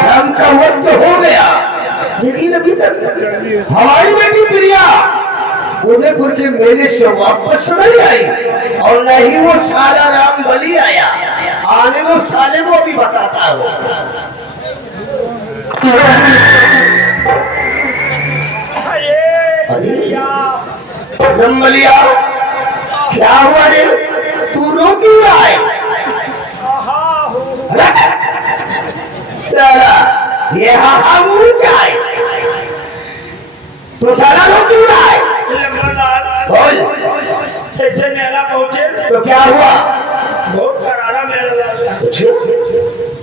शाम का वक्त हो गया, लेकिन अभी तक हमारी बेटी प्रिया उदयपुर के मेले से वापस नहीं आई और न ही वो साला राम बलि आया। आने वो साले को भी बताता हो। रंबलिया, क्या हुआ रे? तू रो क्यों रहा है? साला ये क्या है? तू साला रो क्यों रहा है? बोल। जैसे मेला पहुंचे तो क्या हुआ? बहुत करारा मेला।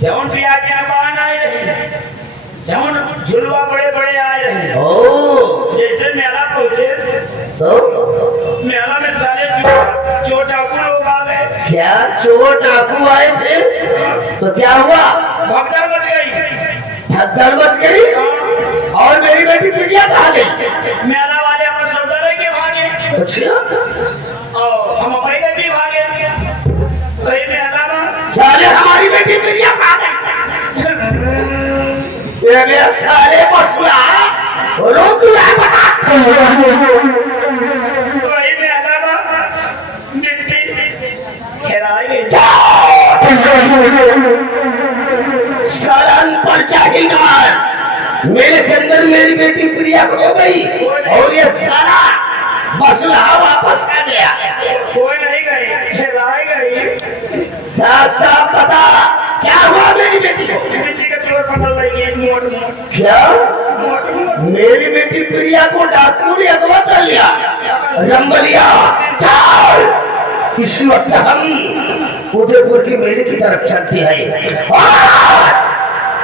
जौन भी आके बाहर आए रहे, जौन झुलवा बड़े बड़े आए रहे। जैसे मेला पहुंचे तो मेला में सारे चोर डाकू लोग आ गए। क्या चोर डाकू आए थे? तो क्या हुआ? भगदड़ मच गई। भगदड़ मच गई और मेरी बेटी प्रिया कहाँ गई? मेला वाले हम सौदा लेके भागे। अच्छा, और हम अपनी बेटी भागे। कहीं मेला में साले हमारी बेटी प्रिया कहाँ गई? ये साले बसुआ रोक रहा बता। वही मेला में मिट्टी खेलाई गई। सालन पर चाहिए मेरे के अंदर मेरी बेटी प्रिया खो गई और ये सारा बसुआ वापस आ गया। कोई नहीं गई, खेलाई गई। साफ साफ बता, क्या हुआ मेरी बेटी को? मिट्टी के चोर पकड़ लेंगे मोट। क्या मेरी बेटी प्रिया को डाकू ने अगवा कर लिया? रंबलिया, चल इसी वक्त हम उदयपुर के मेले की तरफ चलते हैं।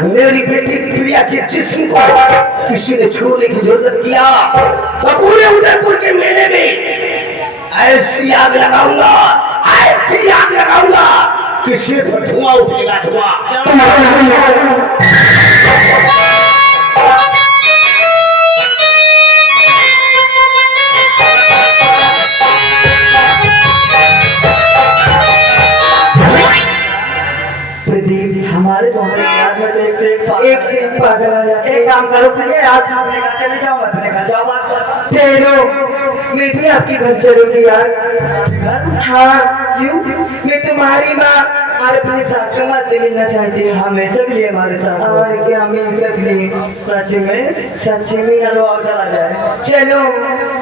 मेरी बेटी प्रिया के जिस्म को किसी ने छूने की जरूरत किया तो पूरे उदयपुर के मेले में ऐसी आग लगाऊंगा, ऐसी आग लगाऊंगा कि सिर्फ धुआं उठेगा, धुआं। हमारे तुम्हारे याद में एक से एक पागल आ जाते। एक काम करो, भैया याद चले जाओ, मत निकल जाओ। बात मैं भी आपके घर चलूंगी यार। हाँ, क्यों? मैं तुम्हारी माँ और अपनी सासू माँ से मिलना चाहती हूँ। हमेशा के लिए हमारे साथ और क्या हमेशा के लिए? सच में? सच में? चलो आओ, चला जाए। चलो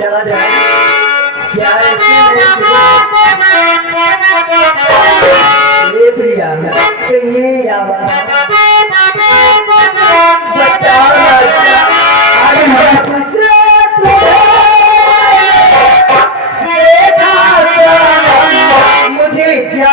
चला जाए। ये प्रिया कहिए क्या बात? बताओ मुझे क्या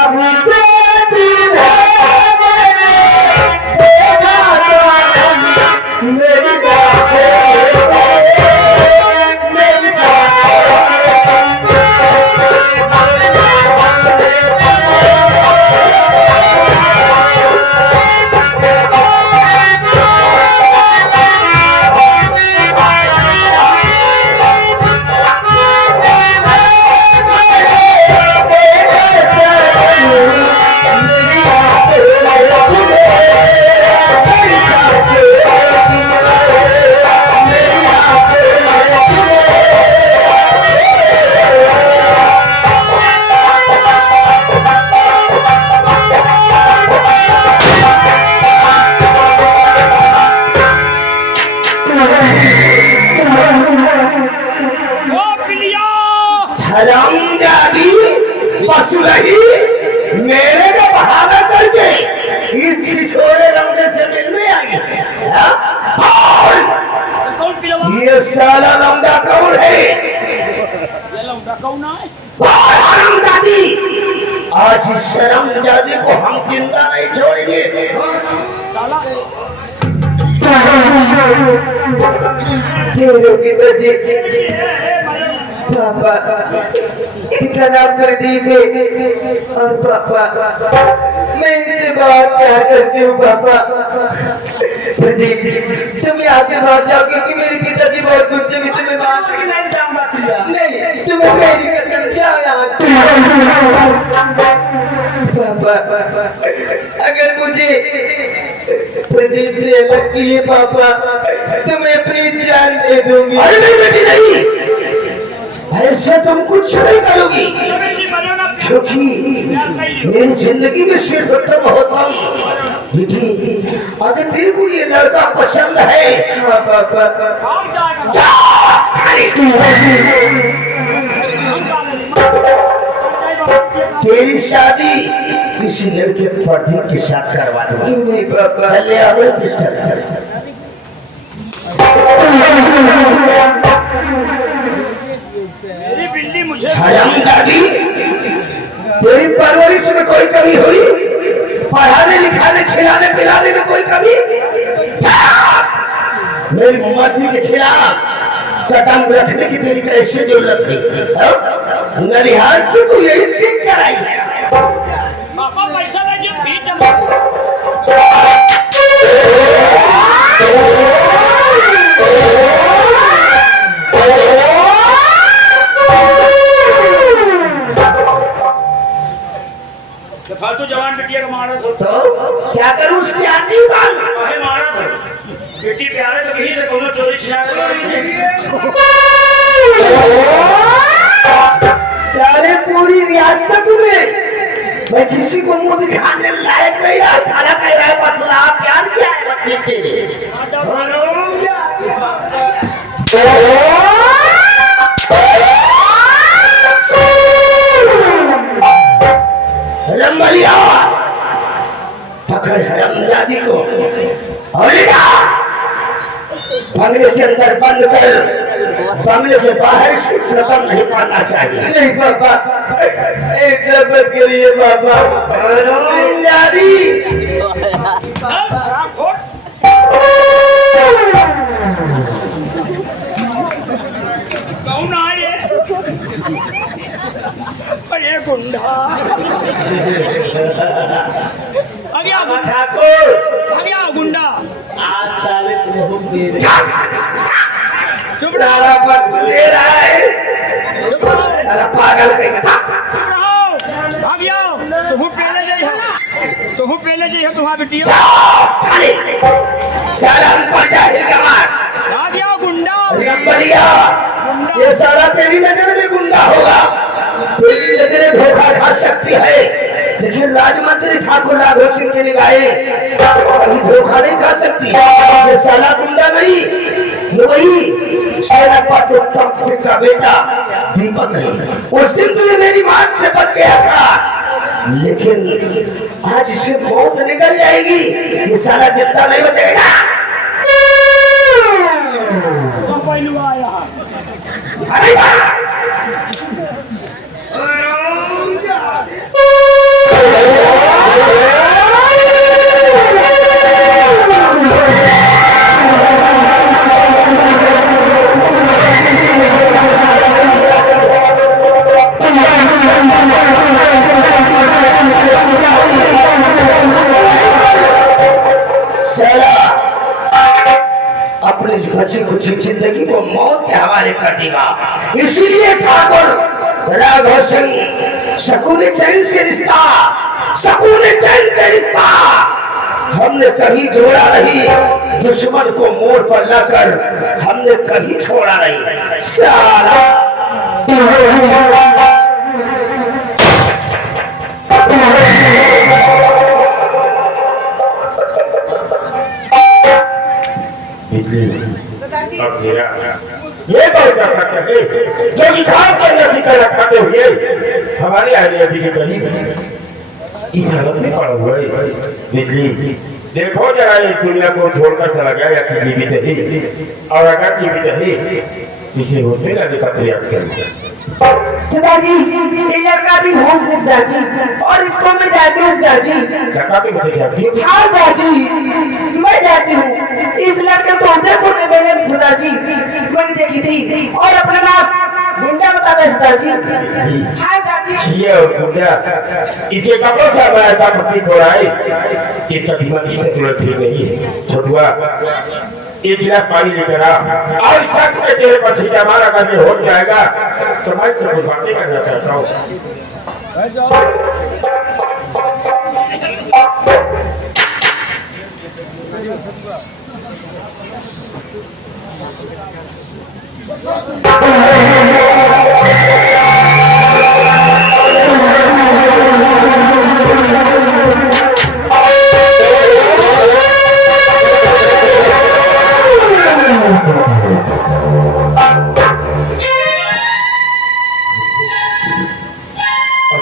हरामजादी पशुलही मेरे का बहाना करके इस छिछोरे लौंडे से मिलने आई है। ये साला लौंडा कौन है? हरामजादी, आज इस हरामजादी को हम जिंदा नहीं छोड़ेंगे। तेरे पिताजी पापा इनका नाम प्रदीप है और पापा मैं इनसे बहुत प्यार करती हूँ। पापा प्रदीप तुम यहाँ से भाग जाओ क्योंकि मेरे पिताजी बहुत गुस्से में तुम्हें मार नहीं, तुम्हें मेरी कसम, जाओ यहाँ से। पापा, अगर मुझे प्रदीप से अलग किए पापा तो मैं अपनी जान दे दूंगी। अरे नहीं बेटी नहीं, ऐसे तुम कुछ नहीं करोगी, क्योंकि मेरी जिंदगी में सिर्फ तुम हो तुम। बेटी अगर तेरे को ये लड़का पसंद है, हाँ पापा, जा सारी तेरी शादी किसी लड़के प्रदीप के साथ करवा दूंगा। क्यों नहीं पापा? चले आओ पिस्टल कर। मेरी बिल्ली मुझे हरामजादी, तेरी परवरिश में कोई कमी हुई? पढ़ाने लिखाने खिलाने पिलाने में कोई कमी? मेरी मर्जी के खिलाफ कदम रखने की तेरी कैसे जरूरत है? ननिहाल से तू यही सीख कर आई है। पापा पैसा दे फी जमा। फालतू जवान बिटिया को मारा तो क्या करूं उसकी आंटी उतार? काहे मारा था? बेटी प्यारे तो कहीं से कोनो चोरी छिना सारे पूरी रियासत में मैं किसी को मुंह दिखाने लायक नहीं रहा। सारा कह रहा है मसला प्यार क्या है बच्चे तेरे। रंबलिया पकड़ हरामजादी को और ले जा। बंगले के अंदर बंद कर, बंगले के बाहर से कदम नहीं पड़ना चाहिए। नहीं पापा, ऐसा मत करिए पापा। हरामजादी कौन आए? अरे गुंडा आ गया ठाकुर, आ गया गुंडा। आज साले तुम दे रहे चुप सारा वक्त दे रहा है। चुप रहो, सारा पागल कहीं का। चुप रहो। आ गया तुम पहले जाइए, तुम पहले जाइए तुम्हारा बेटिया। साले सारा अनपढ़ जाहिल गंवार। आ गया गुंडा। रंबलिया ये सारा तेरी नजर में गुंडा होगा, तेरी नजरें धोखा खा सकती है, लेकिन राजमंत्री ठाकुर राघव सिंह की निगाहें कभी धोखा नहीं खा सकती। ये साला गुंडा नहीं, ये वही सेनापति उत्तम सिंह का बेटा दीपक है। उस दिन तुझे मेरी मां से बच गया था, लेकिन आज इसे मौत निकल जाएगी। ये साला जिंदा नहीं बचेगा। पहलू आया अरे अपनी बची कुछ जिंदगी को मौत के हवाले कर देगा। इसीलिए ठाकुर राघव सिंह शकुनी चैन से रिश्ता, शकुनी चैन से रिश्ता हमने कभी जोड़ा नहीं। दुश्मन को मोड़ पर लाकर हमने कभी छोड़ा नहीं। सारा ये कौन सा सत्य है जो किसान को नसी कर रखाते हुए हमारे अभी के करीब इस हालत में पड़ा हुआ है। बिजली देखो जरा इस दुनिया को छोड़कर चला गया या कि जीवित है, और अगर जीवित है इसे होश में लाने का प्रयास करें। सदाजी, ये लड़का भी होश में सदाजी, और इसको मैं जाती हूँ सदाजी। क्या तुम इसे जानती हो? हाँ दादी, मैं जाती हूँ। इस लड़के को उदयपुर में मैंने सदाजी मैंने देखी थी, और अपना नाम गुंडा बताता है सदाजी। हाँ दादी। ये गुंडा इसे कपड़ों से हमारा ऐसा प्रतीक हो रहा है, इसका दिमाग किसे तुरंत ठीक नहीं है। छोटुआ एक गिलास पानी लेकर आ, और इस शख्स के चेहरे पर छींटा मारा अगर ये हो जाएगा तो मैं इससे कुछ बातें करना चाहता हूँ।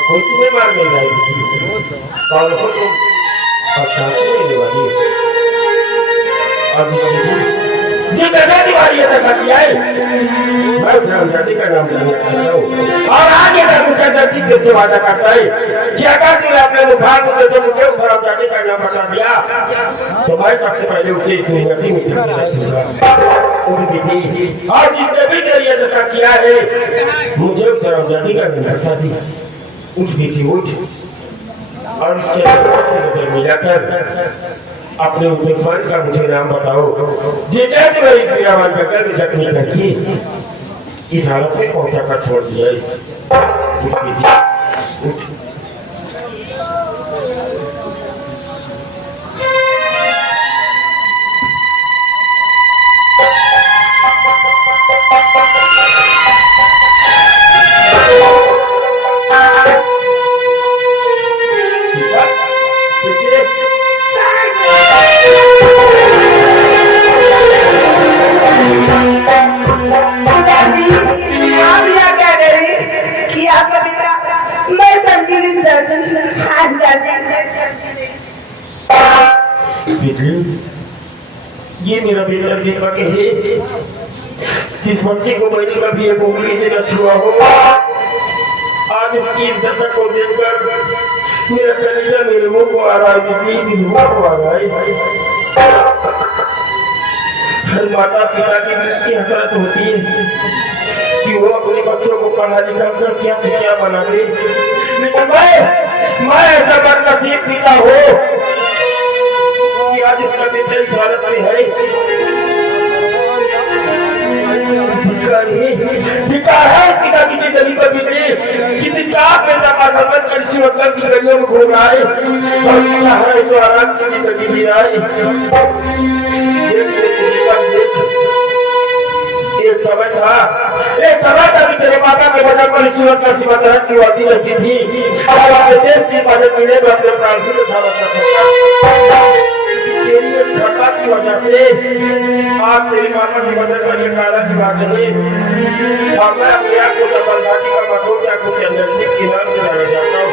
कोई तुम्हें मार नहीं रहा और हो तुम नहीं दिवाली अब जी बेटा दिवाली ऐसा किया है मैं धर्म जाति का नाम लेना चाहता हूँ और आगे का कुछ दर्शी दिल से वादा करता है कि अगर दिल अपने मुखार को जैसे मुझे उस धर्म जाति का नाम बता दिया तो मैं सबसे पहले उसे इतनी नसी में उनकी थी और जिसने भी तेरी ऐसा किया है मुझे उस धर्म जाति का नाम बता दी उठ बेटी उठ और उसके से नजर मिलाकर अपने दुश्मन का मुझे नाम बताओ जितना तुम्हारी क्रियावान कर जख्मी करके इस हालत में पहुंचा कर छोड़ दिया उठ बेटी उठ ये मेरा बेटा दीपक है जिस बच्चे को मैंने कभी एक उंगली से न छुआ हो आज उसकी इज्जत को देखकर मेरा कलेजा मेरे मुंह को आ रहा है मेरे मुंह को आ रहा है हर माता पिता की इतनी हसरत होती है कि वो अपने बच्चों को पढ़ा लिखा कर क्या से क्या बना दे लेकिन मैं ऐसा बदनसीब पिता हो कि आज उसका बेटा इस हालत में है धिक्कार है पिताजी की गली पर बेटे किसी काप में तपाकर बंद कर शिवकर की गलियों में घूम रहा है और पिता है सो आराम की जिंदगी जी रहा है एक समय था कि तेरे माता के बदन पर सूरत का सीमा तरह की होती रहती थी और अपने देश की हिफाजत के लिए अपने प्राण को समर्पित करता तेरी एक घटना की वजह से आज तेरी माता की मदद करने का अलग बात है और मैं अपने आप को सफलताकी का मधुर या कुछ अंदर से किनार से रहना चाहता हूँ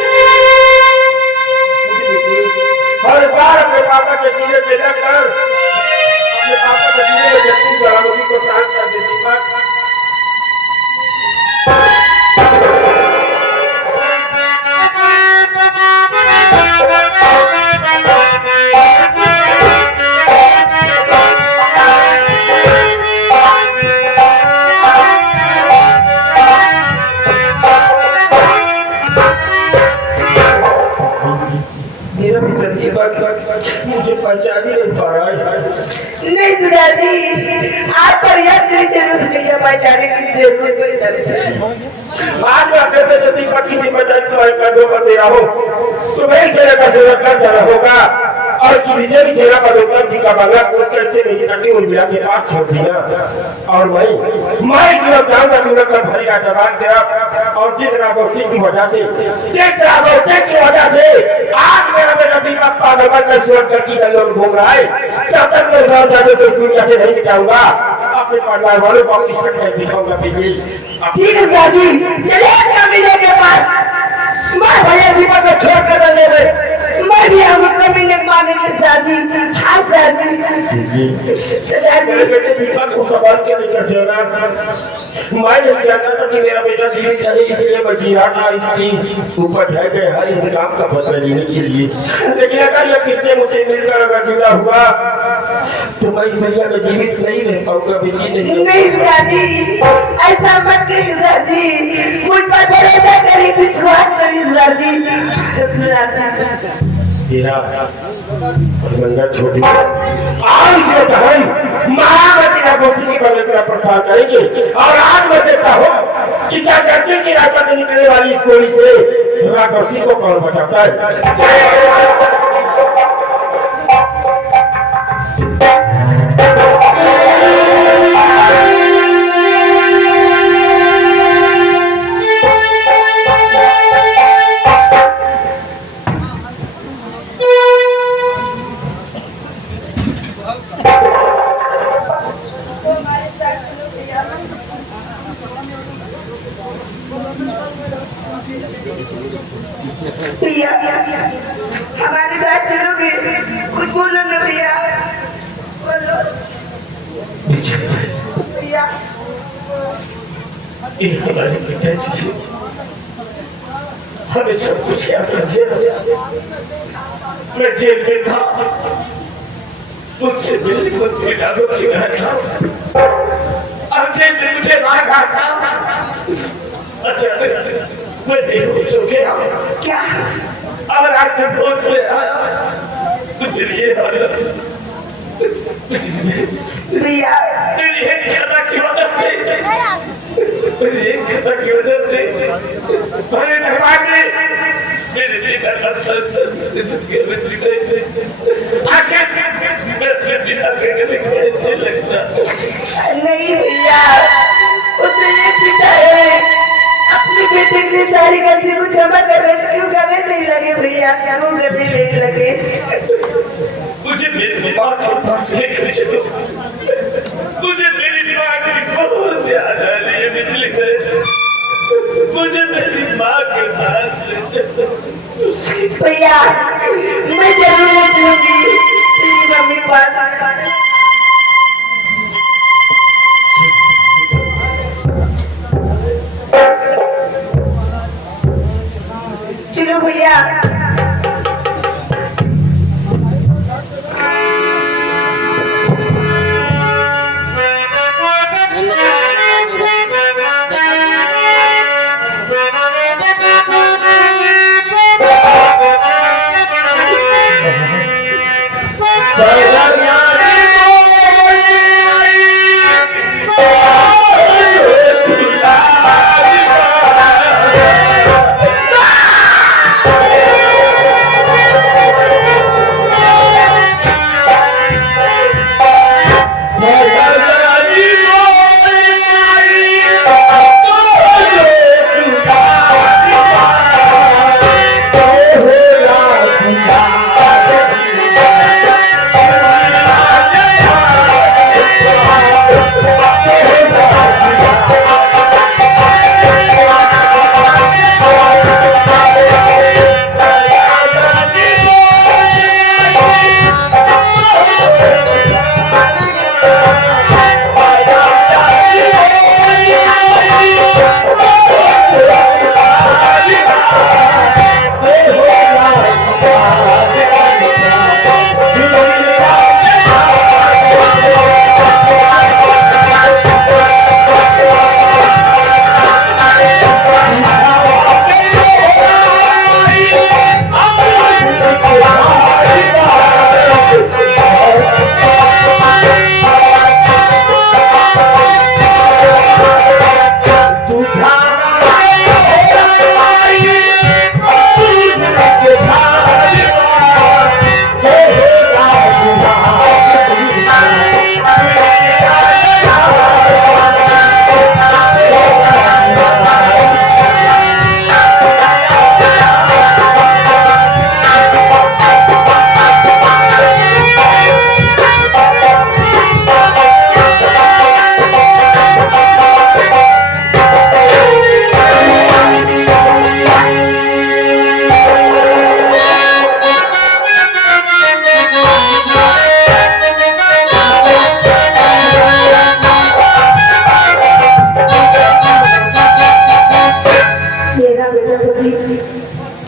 हर बार अपने पापा के सीने से लगकर अपने पापा के सीने में जैसी जलालुद्दीन को शांत कर देती बात मुझे पहचान ही नहीं पा रहा है नहीं सुधाजी आप पर यह जरूर पहचाने की जरूरत आज मैं अपने पे दीपक की जिम्मेदारी तुम्हारे कंधों पर दे रहा हूँ तुम्हें सेना का सेवा कर जाना होगा और किसी भी सेना का डॉक्टर जी का बंगला पोस्ट कैसे नहीं करती उर्मिला के पास छोड़ दिया और मैं सूरत जाऊंगा सूरत का भारी आजाबाद तेरा और जिस राघव सिंह की वजह से आज मेरा बेटा दीपक पागल बनकर सूरत की गलियों में घूम रहा है जब तक मैं सूरत जाने तो दुनिया से नहीं मिटाऊंगा अपने परिवार वालों को अपनी शक्ति दिखाऊंगा ठीक है गाजी चलिए कमीने के पास मैं भैया दीपक को छोड़ कर ले गए मैं भी हम कमीने माने दादी हाँ दादी बेटे दीपक को संभाल के लेकर जाना मैं ये कहता था कि मेरा बेटा जीवित है इसलिए मैं जीराना इसकी ऊपर ढह गए हर इंतकाम का बदला लेने के लिए लेकिन अगर ये फिर से मुझे मिलकर अगर जुड़ा हुआ तो मैं इस दुनिया में जीवित नहीं रह पाऊंगा बेटी नहीं दादी ऐसा मत कहिए दादी मुझ पर भरोसा करिए विश्वास करिए दादी गंगा छोटी आज ये बहन महामती राघोसी की बदले तेरा प्रचार करेंगे और आज मैं देखता हूँ कि क्या चर्चे की रास्ता से निकलने वाली इस गोली से राघोसी को कौन बचाता है भैया हमारे साथ चलोगे? कुछ बोलो ना भैया, बोलो भैया। ये हमारे पिताजी हमें सब कुछ याद रखे। मैं जेल में था, मुझसे मिलने को मिला तो चिढ़ा था, और जेल में मुझे मारा था। अचानक मैं बेहोश हो गया। क्या? और आज जब होश में आया तो मेरी ये हालत। भैया मेरी एक खता की वजह से, मेरी एक खता की वजह से भले भगवान ने मेरे पिता का संसार से चुके हुए आखिर मैं अपने पिता के गले कैसे लगता? नहीं भैया, उसने ये पिता है अपने बेटे के लिए सारी गलती को क्षमा कर रहे थे। क्यों गले नहीं लगे भैया, क्यों गले नहीं लगे? मुझे मेरी माँ के पास लेकर चलो, मुझे मेरी माँ की बहुत याद आ रही है। बिजली मुझे मेरी माँ के पास ले चलो। भैया मैं जरूर दूंगी तेरी मम्मी को पास। चलो भैया।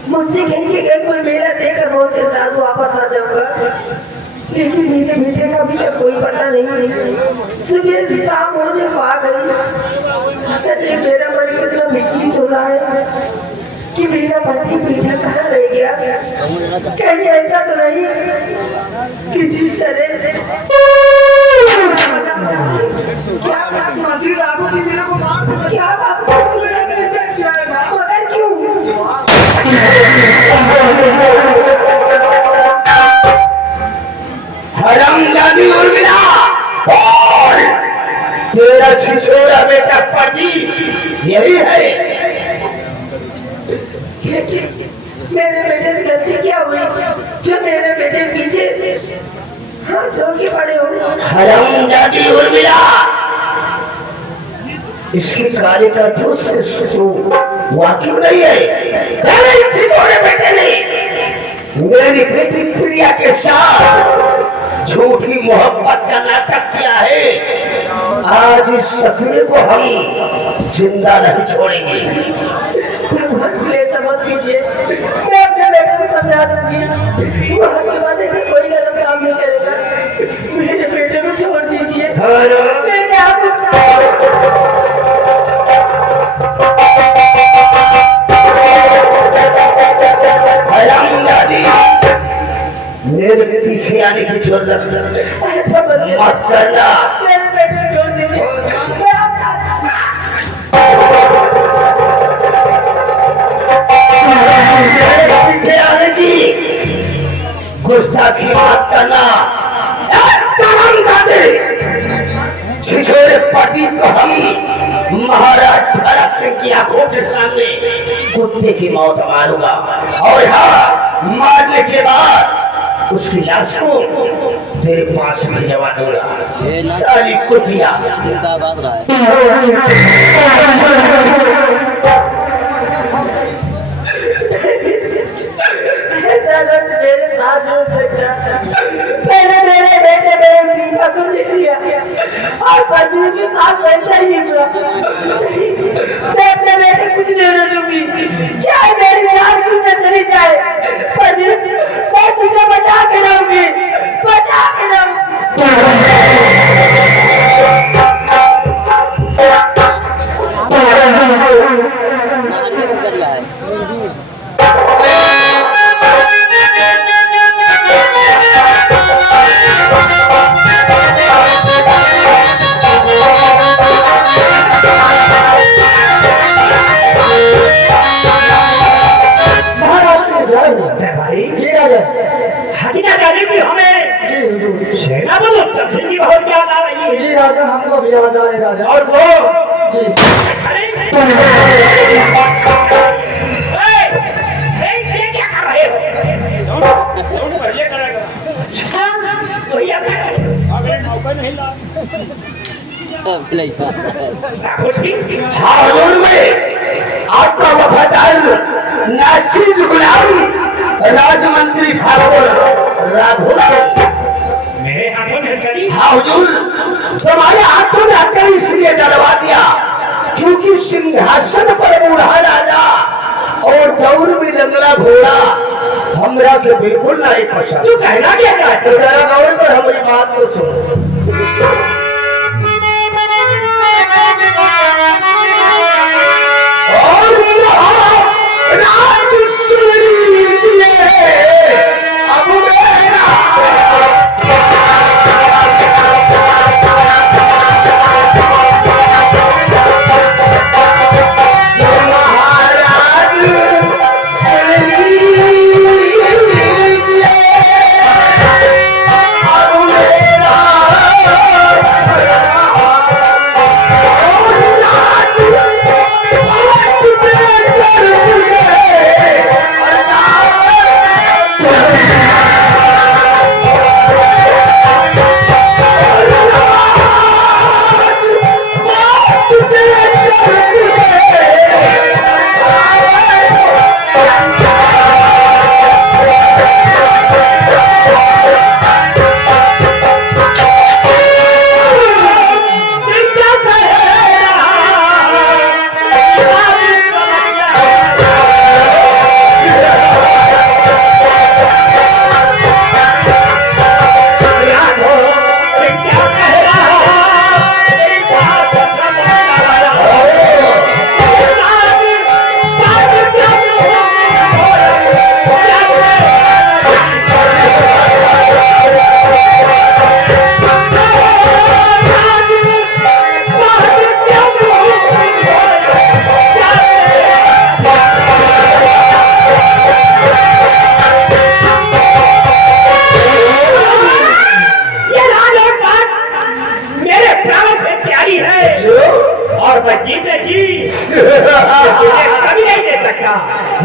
मुझसे कहेंगे कि मैं मेला देखकर बहुत जल्द वापस आ जाऊंगा, लेकिन मेरे बेटे का भी कोई पता नहीं। सुबह शाम होने को आ गई, कहते मेरा मन कितना मिट्टी हो रहा है कि मेरा पति बेटा कहाँ रह गया। कहीं ऐसा तो नहीं कि जिस तरह क्या मंत्री राघव जी मेरे को मार, क्या बात मगर क्यों? हरामजादी उर्मिला, बोल, तेरा छिछोरा बेटा पति यही है? मेरे बेटे से गलती क्या हुई जो मेरे बेटे पीछे हाथ धो के पड़े हो? हरामजादी उर्मिला, इसके काले का दोस्त सोचो वाकिफ नहीं है। अरे छिछोरे बेटे ने मेरी बेटी प्रिया के साथ झूठी मोहब्बत का नाटक किया है। आज इस ससुरे को हम जिंदा नहीं छोड़ेंगे। मत कीजिए, मैं अपने बेटे को समझा दूंगी, वो आपकी बातें से कोई गलत काम नहीं करेगा। मेरे बेटे को छोड़ दीजिए। मैं क्या मेरे पीछे आने की जरूरत मत करना। मेरे बेटे को छोड़ दीजिए। पीछे आने की गुस्ताखी मत करना। छिछोरे पति को हम महाराज भरत सिंह की आंखों के सामने कुत्ते की मौत मारूंगा और हाँ मारने के बाद उसकी लाश को तेरे पास में जमा दूंगा। सारी कुतिया मेरे साथ हो सकता। मैंने मेरे बेटे में दीपक को ले लिया और पति के साथ वैसा ही हुआ। मैं अपने बेटे कुछ नहीं होने दूंगी, चाहे मेरी जान क्यों न चली जाए। पति मैं तुझे बचा के रहूंगी, बचा के हकीकत जाने की हमें सेना बोलो तब की बहुत याद आ रही है। जी राजा, हमको भी याद आए राजा। और वो क्या कर रहे हो? आपका वफादार नाचीज गुलाम राजमंत्री ठाकुर राघव मेरे हाथों में करी। हाँ हुजूर, तुम्हारे हाथों में हथकड़ी इसलिए डलवा दिया क्योंकि सिंहासन पर बूढ़ा राजा और दौर में लंगड़ा घोड़ा हमरा के बिल्कुल नहीं पसंद। तू कहना क्या चाहते हो? जरा गौर कर हमारी बात को सुनो।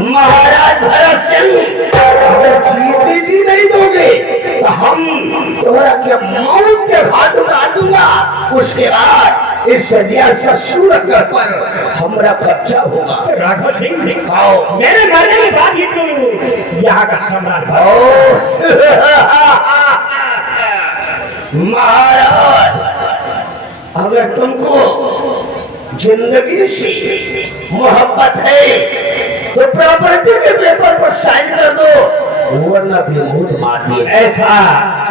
महाराज भरत सिंह, अगर जीते जी नहीं दोगे तो हम तुम्हारा के मौत के घाट उतार दूंगा। उसके बाद इस सूरत पर हमारा कब्जा होगा। राघव सिंह आओ मेरे मरने के बाद ही तुम यहाँ का सम्राट बनो। महाराज, अगर तुमको जिंदगी से मोहब्बत है तो प्रॉपर्टी के पेपर पर साइन कर दो, वरना भी मुंह मार दिए। ऐसा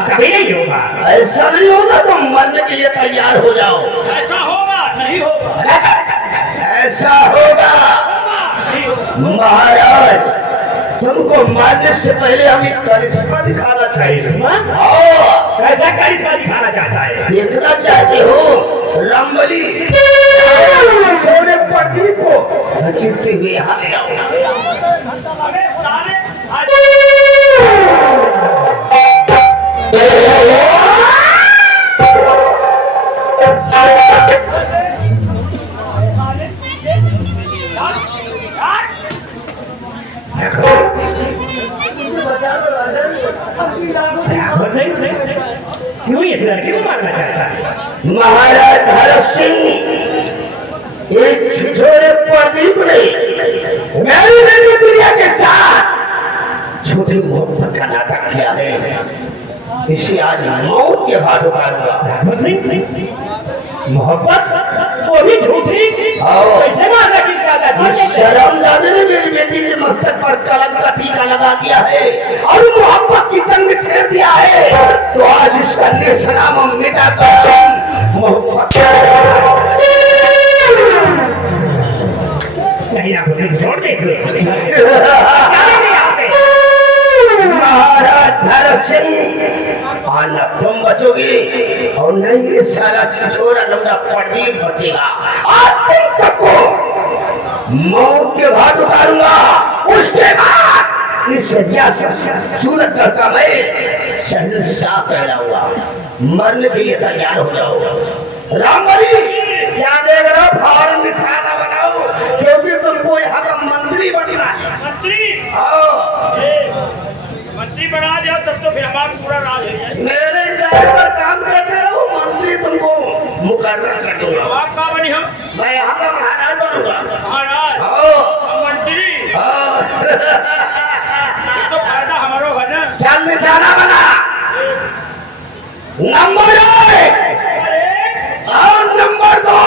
कभी नहीं होगा। ऐसा नहीं होगा तो मरने के लिए तैयार हो जाओ। ऐसा होगा नहीं होगा। ऐसा होगा। महाराज, तुमको मारने से पहले हमें करिश्मा दिखाना चाहिए। कैसा करिश्मा दिखाना चाहता है? देखना चाहते हो रंबली छोटे प्रदीप को घसीटते हुए यहाँ ले आओ। अबे साले क्यों इस लड़के को मारना चाहता है? महाराज भरत सिंह एक छिछोरे प्रदीप ने मेरी बेटी प्रिया के साथ झूठी मोहब्बत का नाटक किया है। इसे आज मौत के घाट उतारूंगा। मोहब्बत वो भी झूठी कैसे मारना की चाहता है? शर्मजादे ने मेरी बेटी के मस्तक पर कलंक का टीका लगा दिया है और मोहब्बत की जंग छेड़ दिया है। तो आज इसका नेशनाम मिटा कर मोहब्बत नहीं आप मुझे जोड़ देख लो। महाराज भरत सिंह, आज तुम बचोगे और नहीं ये सारा छिछोरा लौंडा प्रदीप बचेगा। आज तुम सबको मौत के घाट उतारूंगा। उसके बाद इस सूरत का मैं शहंशाह कहलाऊंगा। मरने के लिए तैयार हो जाओ। रामबली, क्या देख रहा हो? फौरन निशाना बनाओ, क्योंकि तुमको यहाँ का मंत्री बनना है। मंत्री मंत्री बना जाओ तब तो फिर हमारा पूरा राज हो जाए। मेरे हिसाब पर काम करते रहो, मंत्री तुमको मुकर्रर कर दूंगा। आप कहाँ बनी? हम मैं यहाँ का महाराज बनूंगा। महाराज आओ। मंत्री तो फायदा हमारा है ना। चल निशाना बना। नंबर 1 और नंबर 2।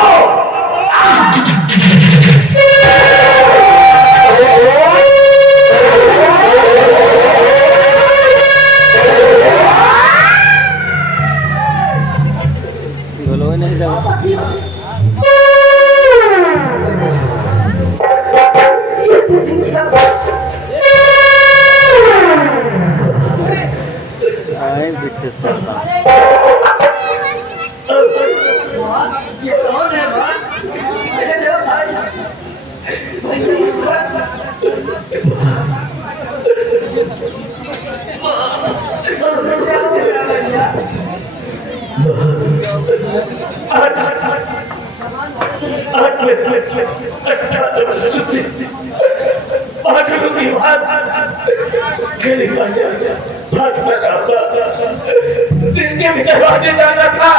जिसके भी दरवाजे जाना था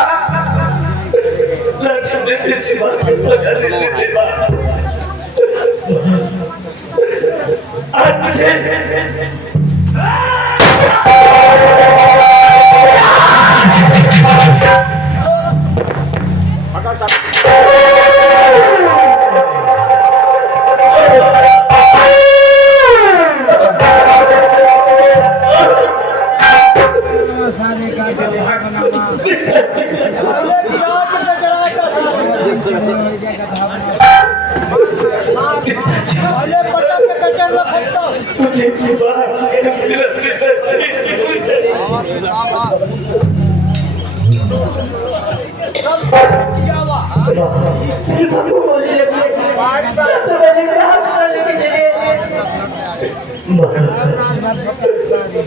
आज मुझे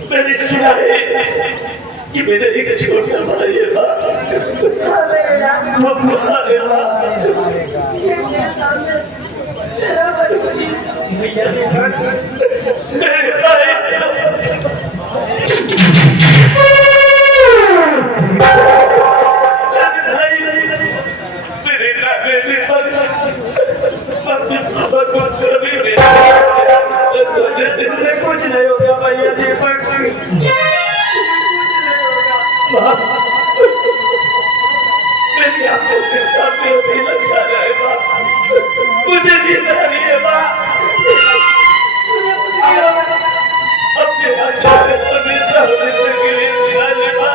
मैंने सुना है कि मेरे एक छोटा भाई था, वो मारेगा। मेरे भाई कुछ नहीं होगा भैया दीपक, मेरी आंखों के सामने होती लगा रहे बा, मुझे नींद आ रही है बा, अपने अचानक पवित्र होने के लिए मिला ले बा,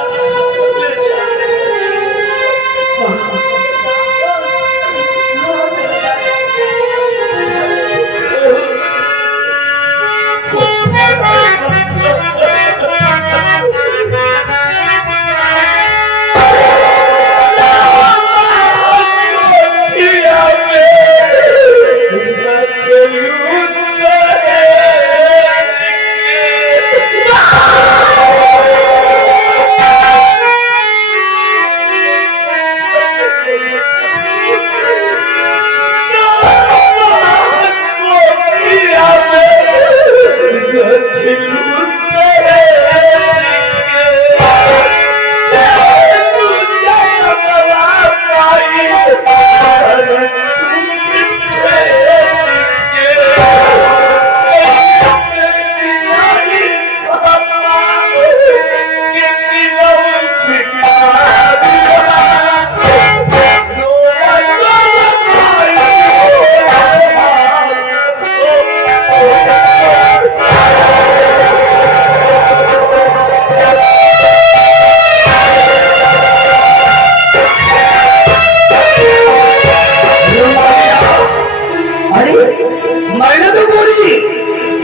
मैंने तो बोली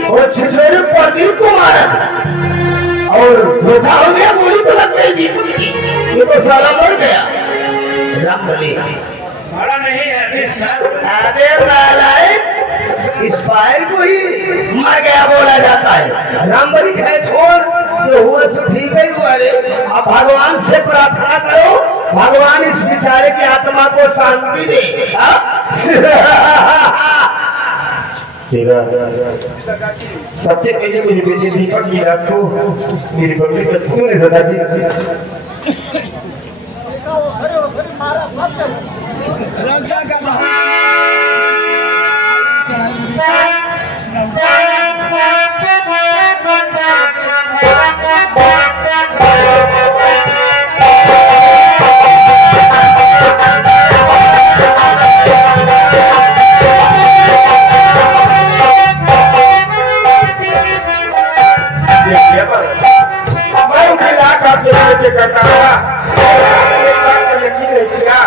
और छिछोरे प्रदीप को मारा और धोखा हो गया, गोली तो लग गई जी, ये तो साला मर गया। राम बली मारा नहीं है, अबे नालायक, इस फाइल को ही मर गया बोला जाता है। राम बली कहे छोड़, तो हुआ सो ठीक है हुआ रे, अब भगवान से प्रार्थना करो, भगवान इस बेचारे की आत्मा को शांति दे। तेरा सबसे पहले मेरी बेटी दीपक की लाश को मेरी बगली तक क्यों नहीं सदा दी? मैं उनकी लाख आपसे करता रहा, बात पर यकीन नहीं किया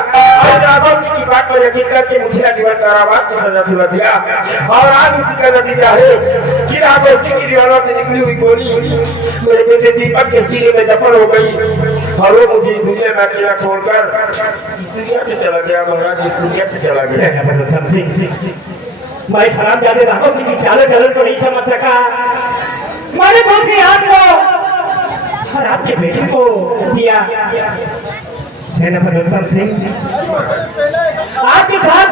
और राघव जी की बात पर यकीन करके मुझे जीवन कारावास की सजा सुना दिया। और आज उसी का नतीजा है कि राघव सिंह की रिवॉल्वर से निकली हुई गोली मेरे बेटे दीपक के सीने में दफन हो गई और वो मुझे दुनिया में अकेला छोड़कर दुनिया से चला गया। महाराज दुनिया से चला गया। मैं शराब जाते राघव सिंह की चाले चलन को नहीं समझ सका, मैंने दूसरी हाथ को और आपके बेटे को दिया। सेनापति उत्तम सिंह आपके साथ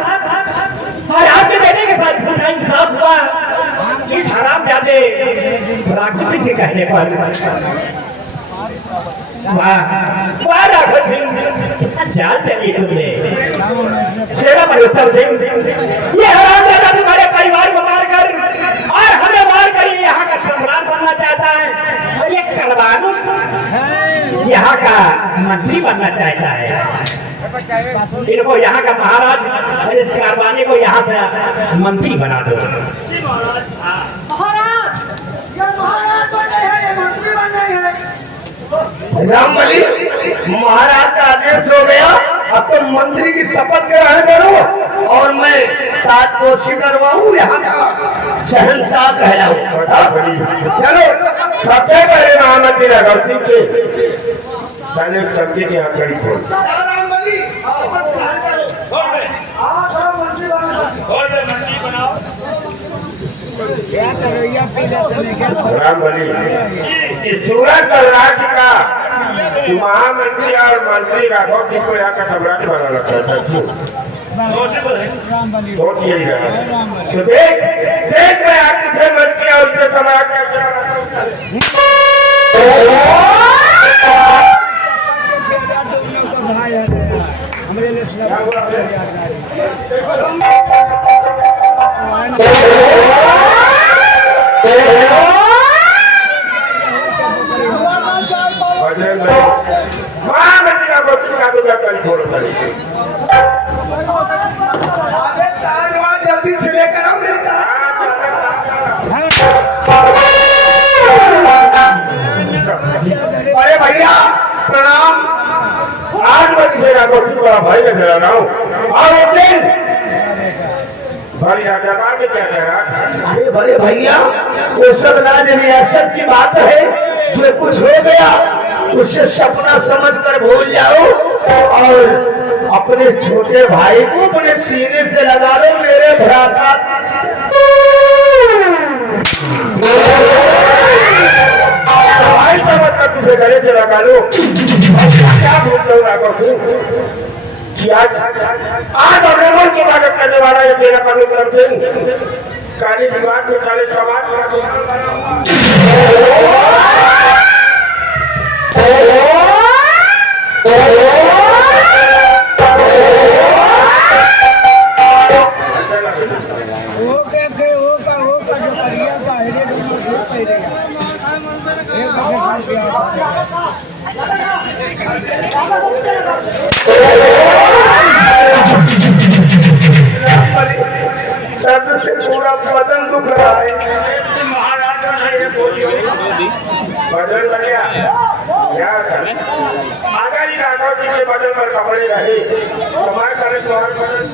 और आपके बेटे के साथ पूरा इंसाफ हुआ। इस हराम जाते राघव सिंह के कहने पर वाह राघव सिंह जाल चली तुमने। सेनापति उत्तम सिंह ये हराम जाता तुम्हारे परिवार को मारकर और हमें मारकर ये यहाँ का सम्राट बनना चाहता है और ये कड़वानुस यहाँ का मंत्री बनना चाहता है। इनको यहाँ का महाराज और इस कारवानी को यहाँ से मंत्री बना दो। रामबली महाराज का आदेश हो गया, अब तो मंत्री की शपथ ग्रहण करो और मैं ताजपोशी करवाऊं, यहाँ का शहंशाह कहलाऊं। चलो सबसे पहले महामंत्री राघव सिंह के पहले चमचे के हाथ कड़ी खोल। रामबली इस सूरत का राज्य का महामंत्री और मंत्री राघव सिंह को यहाँ का सम्राट बनाना चाहता है। सोच यही रहा तो देख देख मैं आप तुझे मंत्री और उसे सम्राट का कहीं थोड़ा सा नहीं। अरे ताजवान जल्दी से लेकर आओ मेरे ताज। अरे भैया प्रणाम। आज मैं किसी राघोसी को भाई ने दे रहा हूँ और एक दिन भाई राजाकार में क्या कह रहा। अरे बड़े भैया वो सब राज में सच्ची बात है, जो कुछ हो गया उसे सपना समझकर भूल जाओ और अपने छोटे भाई को अपने सीने से लगा लो मेरे भ्राता। भाई समझकर तुझे गले से लगा लो। क्या बोल रहा हूँ राघव सिंह कि आज अग्रमण की मदद करने वाला है सेना प्रमुख सिंह काली विवाद में सारे समाज दर्द से पूरा बदन दुख रहा है। महाराज बदल बन गया यार आगे ही राघव जी के बदल पर कपड़े रहे कमाई करे तुम्हारे बदल।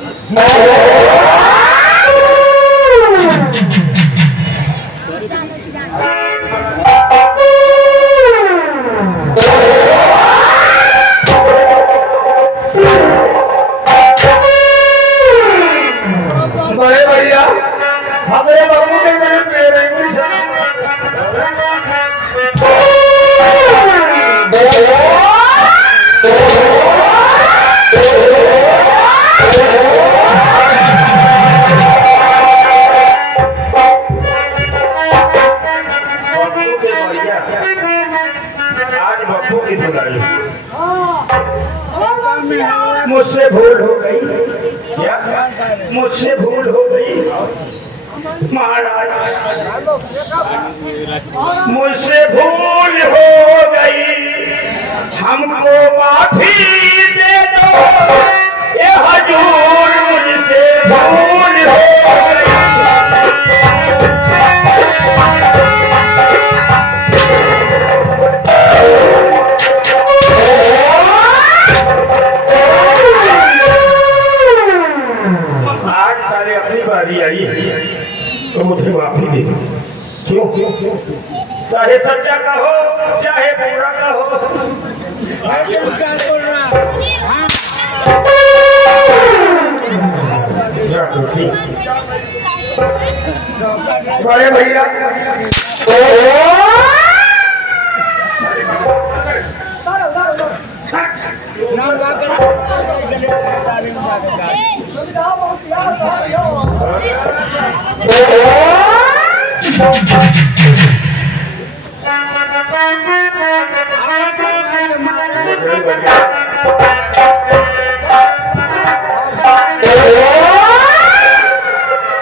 बड़े भैया हमारे बाबू के मेरे पेड़ आज बब्बू की धुलाई मुझसे भूल हो गई, क्या मुझसे भूल हो गई महाराज, मुझसे भूल हो गई, हमको माफी दे दो ये हजूर, मुझसे भूल हो गई। आज सारे अपनी बारी आई तो मुझे माफी दे दो। क्यों चाहे सच्चा कहो चाहे बुरा कहो। बड़े भैया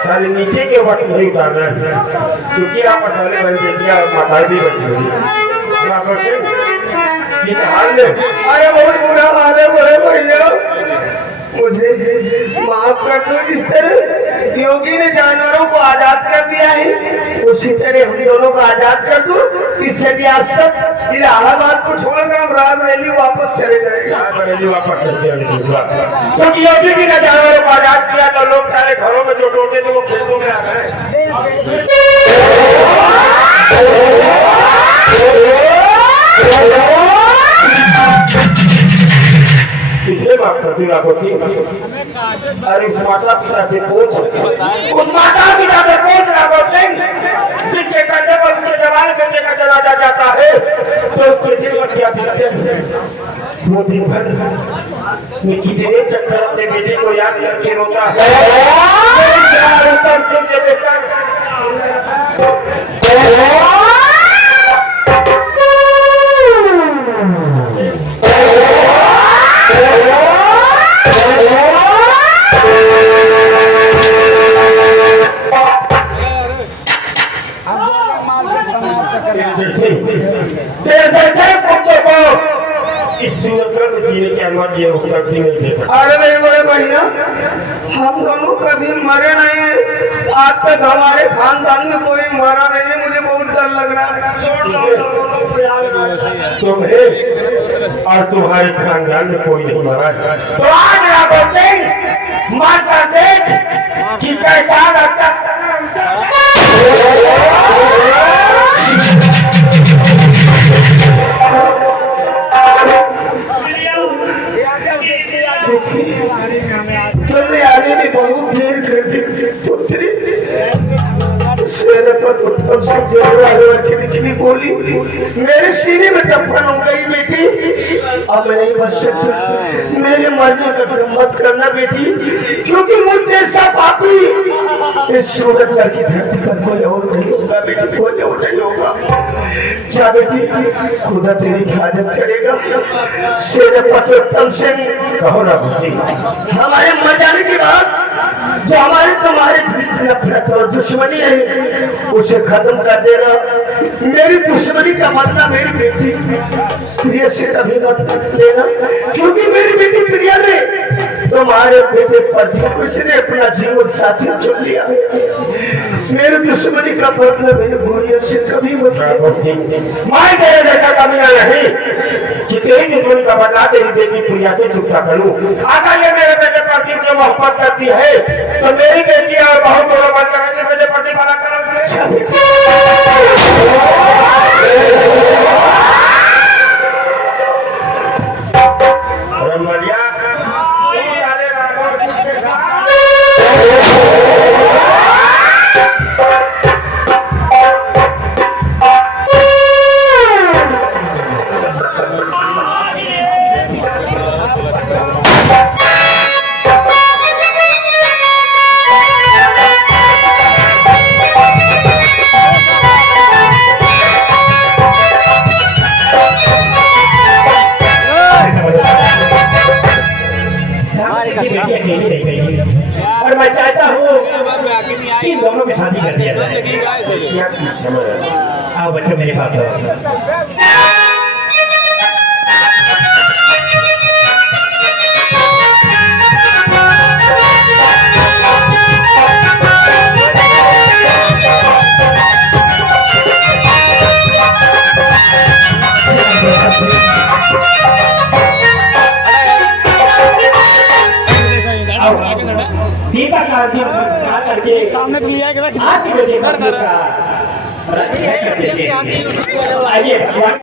साले नीचे के वक्त नहीं उतारना है क्योंकि आप मसाले बन देंगे और माता भी बची हुई इस हाल में। अरे बहुत बुरा हाल है बड़े भैया, मुझे माफ कर दो। जिस तरह योगी ने जानवरों को आजाद कर दिया है उसी तरह हम दोनों को आजाद कर दो। इस रियासत इलाहाबाद को छोड़कर हम राजबरेली वापस चले जाएंगे। बरेली वापस करते हैं क्योंकि योगी जी ने जानवरों को आजाद किया तो लोग सारे घरों में जो टोटे थे वो खेतों में आ गए। किसने माफ कर दी राघव सिंह? अरे उस माता पिता से पूछ, उस माता पिता से पूछ राघव सिंह जिसके कंधे पर उसके जवान करने का जनाजा जाता है तो उसके दिल पर क्या बीतते हैं। वो दिन भर मैं कितने चक्कर अपने बेटे को याद करके रोता है। तेरे जैसे कुत्ते को इस सूरत में जीने की अनुमति ये करती नहीं दे सकता। अरे नहीं बड़े भैया, हम दोनों कभी मरे नहीं हैं। आज तक हमारे खानदान में कोई मरा नहीं है। मुझे बहुत डर लग रहा है। छोड़ दो प्रयागराज। तुम्हें और तुम्हारे खानदान में कोई नहीं मरा है। तो आज राघव सिंह मार कर देख कि कैसा लगता। तुमने आने में बहुत देर कर दी पुत्री। शेरपत उत्तम से निकली बोली, मेरे सीने में दफन हो गई बेटी। अब मैं नहीं बच सकता। मेरे मरने का गम मत करना बेटी, क्योंकि मुझ जैसा पापी इस सूरत पर की धरती पर कोई और नहीं होगा बेटी, कोई और नहीं होगा। जा बेटी, खुदा तेरी हिफाजत करेगा। शेरपत उत्तम सिंह, कहो ना बुद्धि, हमारे मर जाने के बाद जो हमारे तुम्हारे बीच नफरत और दुश्मनी है उसे खत्म कर देना। मेरी दुश्मनी का मतलब मेरी बेटी प्रिया से कभी मत लेना, क्योंकि मेरी बेटी प्रिया ने तुम्हारे बेटे प्रदीप ने अपना जीवन साथी चुन लिया। मेरी दुश्मनी का मतलब मेरे गुड़िया से कभी मत लेना। मैं तेरे जैसा कमीना नहीं कि तेरी दुश्मनी का बदला तेरी बेटी प्रिया से चुकता करूं। अगर ये मेरे बेटे प्रदीप ने मोहब्बत करती है तो मेरी बेटी और बहुत बड़ा बात करेंगे मेरे प्रति भला करो। रमलिया तू सारे राघव के साथ और मैं चाहता हूँ कि इन दोनों की शादी कर दिया जाए। आओ बच्चों मेरे पास आओ। टीका करके सामने आइए भगवान